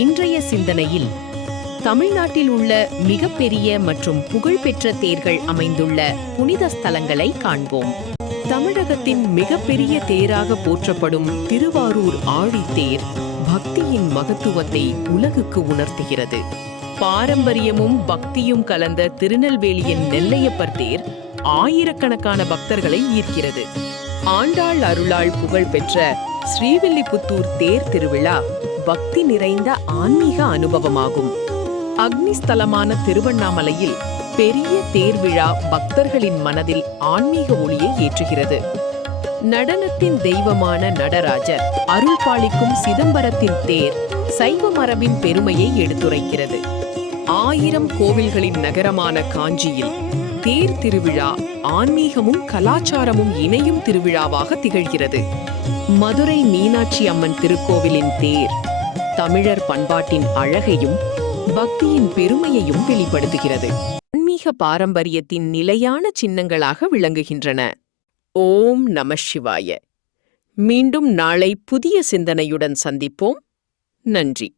இன்றைய சிந்தனையில் தமிழ்நாட்டில் உள்ள மிகப்பெரிய மற்றும் புகழ்பெற்ற தேர்கள் அமைந்துள்ள புனித ஸ்தலங்களை காண்போம். தமிழகத்தின் மிகப்பெரிய தேராக போற்றப்படும் திருவாரூர் ஆழித்தேர் பக்தியின் மகத்துவத்தை உலகுக்கு உணர்த்துகிறது. பாரம்பரியமும் பக்தியும் கலந்த திருநெல்வேலியின் நெல்லையப்பர் தேர் ஆயிரக்கணக்கான பக்தர்களை ஈர்க்கிறது. ஆண்டாள் அருளால் புகழ்பெற்ற ஸ்ரீவில்லிபுத்தூர் தேர் திருவிழா பக்தி நிறைந்த ஆன்மீக அனுபவமாகும். அக்னிஸ்தலமான திருவண்ணாமலையில் பெரிய தேர்விழா பக்தர்களின் மனதில் ஆன்மீக ஒளியை ஏற்றுகிறது. நடனத்தின் தெய்வமான நடராஜர் அருள் பாலிக்கும் சிதம்பரத்தின் தேர் சைவ மரபின் பெருமையை எடுத்துரைக்கிறது. 1000 கோவில்களின் நகரமான காஞ்சியில் தேர் திருவிழா ஆன்மீகமும் கலாச்சாரமும் இணையும் திருவிழாவாக திகழ்கிறது. மதுரை மீனாட்சி அம்மன் திருக்கோவிலின் தேர் தமிழர் பண்பாட்டின் அழகையும் பக்தியின் பெருமையையும் வெளிப்படுத்துகிறது. ஆன்மீக பாரம்பரியத்தின் நிலையான சின்னங்களாக விளங்குகின்றன. ஓம் நம சிவாய. மீண்டும் நாளை புதிய சிந்தனையுடன் சந்திப்போம். நன்றி.